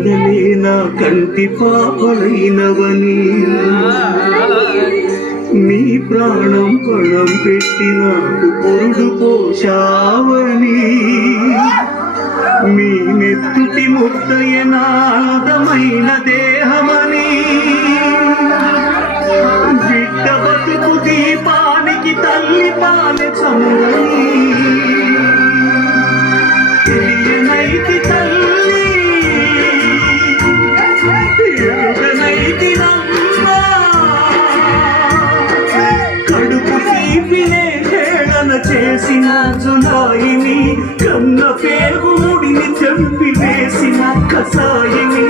కలలే నా కంటి పాపలైనవని నీ ప్రాణం పణం పెట్టి నాకు పొరుడు పోషావని మీ నెత్తుటి ముద్దయనాదమైన దేహమని బిడ్డ బతుకు దీపానికి తల్లి పాలె చమురని తెలియనైతి తల్లి ఎరుగనైతి నమ్మా కడుపు తీపినే హేళన చేసిన జులాయిని కన్న పేగు ముడిని చంపి వేసిన కసాయిని